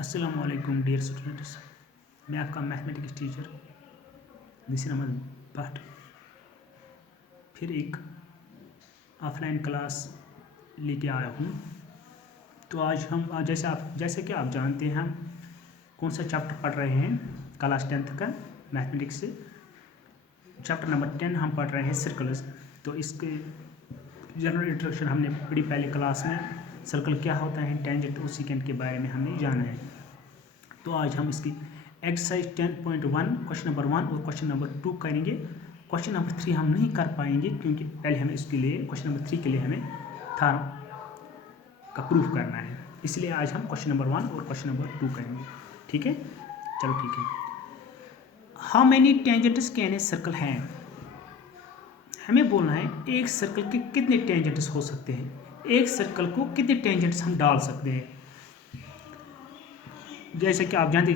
अस्सलाम वालेकुम dear students, मैं आपका मैथमेटिक्स टीचर निसिर अहमद भट्ट फिर एक ऑफलाइन क्लास लेके आया हूँ। तो आज हम जैसे कि आप जानते हैं हम कौन सा चैप्टर पढ़ रहे हैं क्लास 10th का मैथमेटिक्स से चैप्टर नंबर 10 हम पढ़ रहे हैं सर्कल्स। तो इसके जनरल इंट्रोडक्शन हमने बड़ी पहले क्लास में सर्कल क्या होता है, टेंजेंट और सीकेंट के बारे में हमने जाना है। तो आज हम इसकी एक्सरसाइज 10.1 क्वेश्चन नंबर 1 और क्वेश्चन नंबर 2 करेंगे। क्वेश्चन नंबर 3 हम नहीं कर पाएंगे क्योंकि पहले हमें इसके लिए क्वेश्चन नंबर 3 के लिए हमें थ्योरम का प्रूफ करना है, इसलिए आज हम क्वेश्चन नंबर 1 और क्वेश्चन नंबर 2 करेंगे। ठीक है, चलो ठीक है। How many tangents can a circle है, हमें बोलना है एक सर्कल के कितने टेंजेंट्स हो सकते हैं, एक सर्कल को कितने टेंजेंट्स हम डाल सकते हैं। जैसे कि आप जानते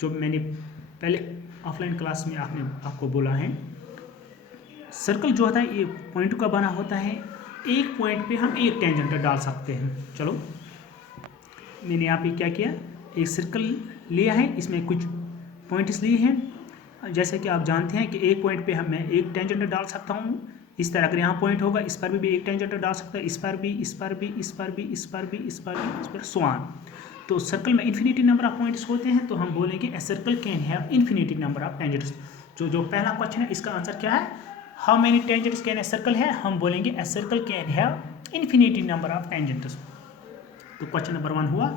जो मैंने पहले ऑफलाइन क्लास में आपको बोला है, सर्कल जो होता है ये पॉइंट का बना होता है, एक पॉइंट पे हम एक टेंजेंट डाल सकते हैं। चलो मैंने यहाँ पे क्या किया, एक सर्कल लिया है, इसमें कुछ पॉइंट्स लिए हैं। जैसे कि आप जानते हैं कि एक पॉइंट पे मैं एक टेंजेंट डाल सकता हूँ। इस तरह अगर यहाँ पॉइंट होगा इस पर भी एक टेंजेंट डाल सकता है, इस पर भी, इस पर भी, इस पर भी, इस पर भी, इस पर भी, इस पर सो ऑन। तो सर्कल में इन्फिनिटी नंबर ऑफ पॉइंट्स होते हैं, तो हम बोलेंगे a circle can have infinity number of tangents. जो पहला क्वेश्चन है इसका आंसर क्या है, how many tangents can a circle है, हम बोलेंगे a circle can have infinity number of tangents. तो क्वेश्चन नंबर 1 हुआ।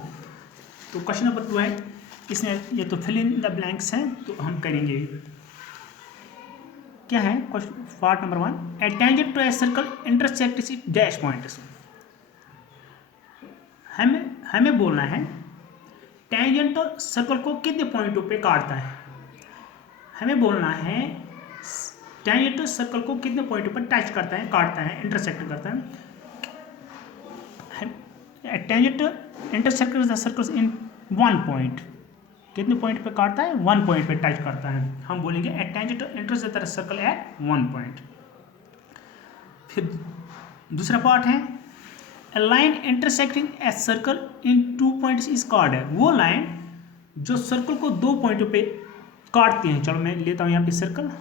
तो क्वेश्चन नंबर 2 है, इसने ये तो फिल इन द ब्लैंक्स हैं, तो हम करेंगे क्या है question part number 1, a tangent to a circle intersects dash points. हमें बोलना है टेंजेंट तो सर्कल को कितने पॉइंटों पे काटता है। हमें बोलना है टेंजेंट तो सर्कल को कितने पॉइंटों पर टच करता है, काटता है, इंटरसेक्ट करता है। Tangent intersect the circles in 1 point, कितने पॉइंट पे काटता है, 1 पॉइंट पे टच करता है। हम बोलेंगे a tangent intersect the circle at 1 point. फिर दूसरा पार्ट है a line intersecting a circle in 2 points is called है, वो लाइन जो सर्कल को 2 पॉइंटों पे काटती हैं। चलो मैं लेता हूँ यहाँ पे सर्कल,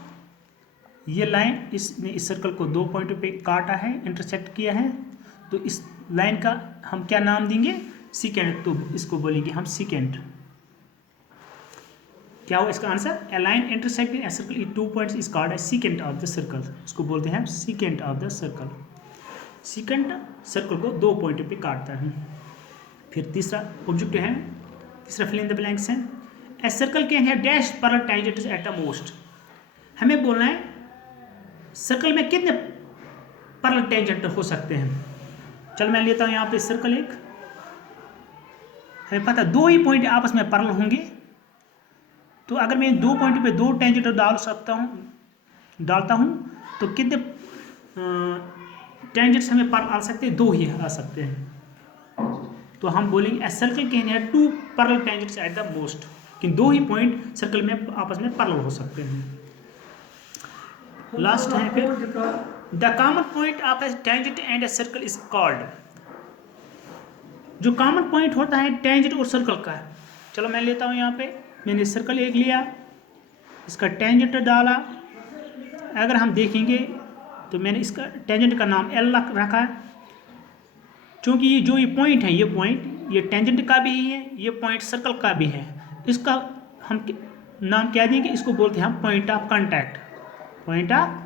ये लाइन इसने इस सर्कल को 2 पॉइंटों पे काटा है, इंटरसेक्ट किया है, तो इस लाइन का हम क्या नाम देंगे, सीकेंट। तो इसको बोलेंगे हम सीकेंट। क्या हो इसका answer, A line intersecting a circle in 2 points is called a secant of the circle. इसको बोलते हैं हम secant of the circle. Secant circle को 2 पॉइंटों पे काटता है। फिर तीसरा ऑब्जेक्टिव है, तीसरा फिल इन द ब्लैंक्स है, a circle can have dash parallel tangents at the most. हमें बोलना है सर्कल में कितने पैरेलल टेंजेंट हो सकते हैं। चल मैं लेता हूँ यहाँ पे सर्कल एक, हमें पता 2 ही पॉइंट आपस में पैरेलल होंगे, तो अगर मैं 2 पॉइंट पे 2 टेंजेंट डालता हूँ तो कितने टेंजेंट्स हमें पैरेलल आ सकते हैं, 2 ही आ सकते हैं। तो हम बोलेंगे a circle can have 2 parallel tangents at the most, कि 2 ही पॉइंट सर्कल में आपस में पैरेलल हो सकते हैं। लास्ट है फिर the common point of A tangent and a circle is called, जो कॉमन पॉइंट होता है टेंजेंट और सर्कल का। चलो मैं लेता हूँ यहाँ पे, मैंने सर्कल एक लिया, इसका टेंजेंट डाला, अगर हम देखेंगे तो मैंने इसका टेंजेंट का नाम एल रखा है, क्योंकि ये पॉइंट है, ये पॉइंट ये टेंजेंट का भी है, ये पॉइंट सर्कल का भी है। इसका हम नाम क्या देंगे, इसको बोलते हैं हम point of contact. Point of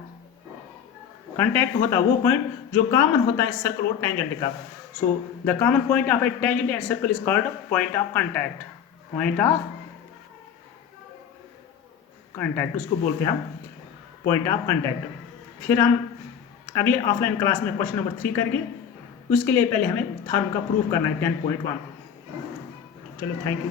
contact होता है वो पॉइंट जो कॉमन होता है सर्कल और टेंजेंट का। So the common point of A tangent and circle is called point of contact. Point of contact उसको बोलते हैं हम पॉइंट ऑफ कांटेक्ट। फिर हम अगले ऑफलाइन क्लास में क्वेश्चन नंबर 3 करेंगे, उसके लिए पहले हमें थ्योरम का प्रूफ करना है 10.1। चलो थैंक यू।